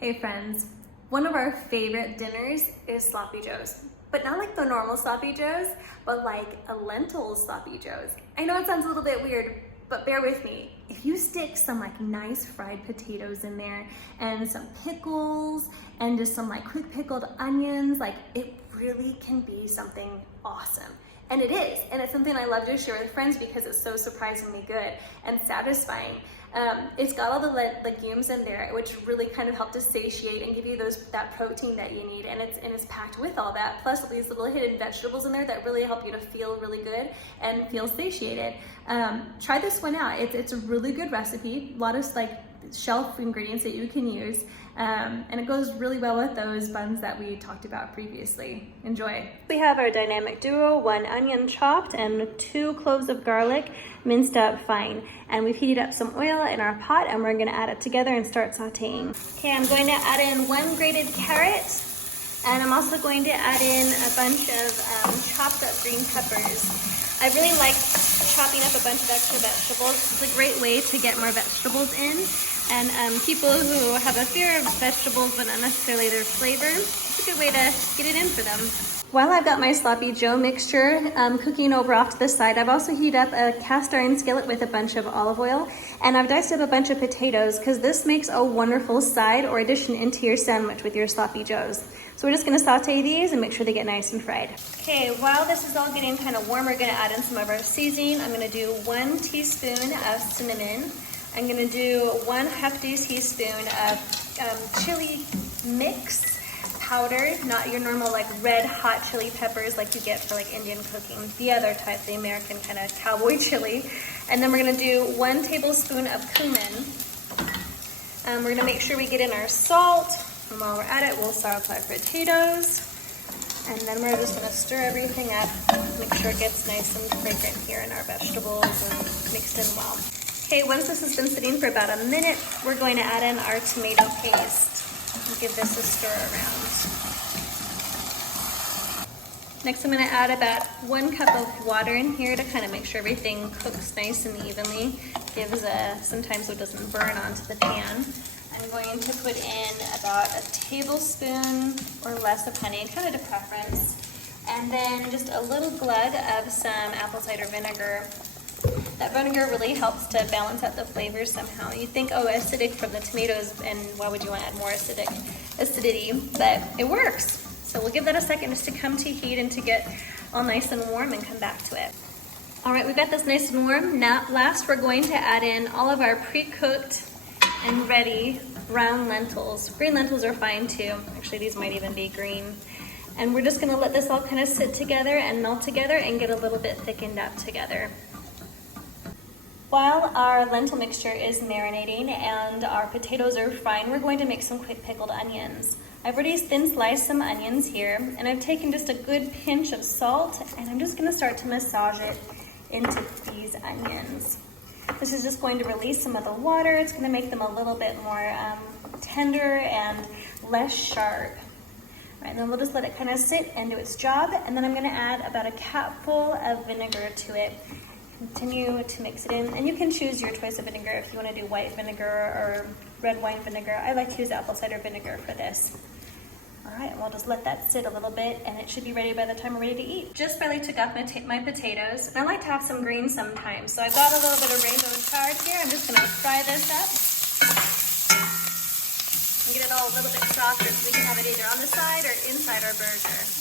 Hey friends, one of our favorite dinners is sloppy joes, but not like the normal sloppy joes, but like a lentil sloppy joes. I know it sounds a little bit weird, but bear with me. If you stick some like nice fried potatoes in there and some pickles and just some like quick pickled onions, like it really can be something awesome. And it is, and it's something I love to share with friends because it's so surprisingly good and satisfying. It's got all the legumes in there, which really kind of help to satiate and give you that protein that you need, and it's packed with all that, plus these little hidden vegetables in there that really help you to feel really good and feel satiated. Try this one out. It's a really good recipe, a lot of like shelf ingredients that you can use, and it goes really well with those buns that we talked about previously. Enjoy. We have our dynamic duo, 1 onion chopped and 2 cloves of garlic minced up fine. And we've heated up some oil in our pot and we're gonna add it together and start sauteing. Okay, I'm going to add in 1 grated carrot, and I'm also going to add in a bunch of chopped up green peppers. I really like chopping up a bunch of extra vegetables. It's a great way to get more vegetables in. And people who have a fear of vegetables but not necessarily their flavor, it's a good way to get it in for them. While I've got my sloppy joe mixture cooking over off to the side, I've also heated up a cast iron skillet with a bunch of olive oil, and I've diced up a bunch of potatoes because this makes a wonderful side or addition into your sandwich with your sloppy joes. So we're just gonna saute these and make sure they get nice and fried. Okay, while this is all getting kind of warm, we're gonna add in some of our seasoning. I'm gonna do 1 teaspoon of cinnamon. I'm gonna do 1 hefty teaspoon of chili mix powder, not your normal like red hot chili peppers like you get for like Indian cooking, the other type, the American kind of cowboy chili. And then we're gonna do 1 tablespoon of cumin. We're gonna make sure we get in our salt, and while we're at it, we'll saute our potatoes. And then we're just gonna stir everything up, make sure it gets nice and fragrant here in our vegetables and mixed in well. Okay, once this has been sitting for about a minute, we're going to add in our tomato paste and give this a stir around. Next, I'm going to add about 1 cup of water in here to kind of make sure everything cooks nice and evenly. Gives sometimes so it doesn't burn onto the pan. I'm going to put in about a tablespoon or less of honey, kind of to preference, and then just a little glug of some apple cider vinegar. That vinegar really helps to balance out the flavors somehow. You think, oh, acidic from the tomatoes, and why would you want to add more acidity? But it works. So we'll give that a second just to come to heat and to get all nice and warm and come back to it. All right, we've got this nice and warm. Now, last we're going to add in all of our pre-cooked and ready brown lentils. Green lentils are fine too. Actually, these might even be green. And we're just gonna let this all kind of sit together and melt together and get a little bit thickened up together. While our lentil mixture is marinating and our potatoes are frying, we're going to make some quick pickled onions. I've already thin sliced some onions here, and I've taken just a good pinch of salt, and I'm just gonna start to massage it into these onions. This is just going to release some of the water. It's gonna make them a little bit more tender and less sharp. All right, then we'll just let it kind of sit and do its job, and then I'm gonna add about a cupful of vinegar to it. Continue to mix it in, and you can choose your choice of vinegar if you want to do white vinegar or red wine vinegar. I like to use apple cider vinegar for this. All right, we'll just let that sit a little bit, and it should be ready by the time we're ready to eat. Just barely took off my potatoes, and I like to have some greens sometimes, so I've got a little bit of rainbow chard here. I'm just going to fry this up and get it all a little bit softer so we can have it either on the side or inside our burger.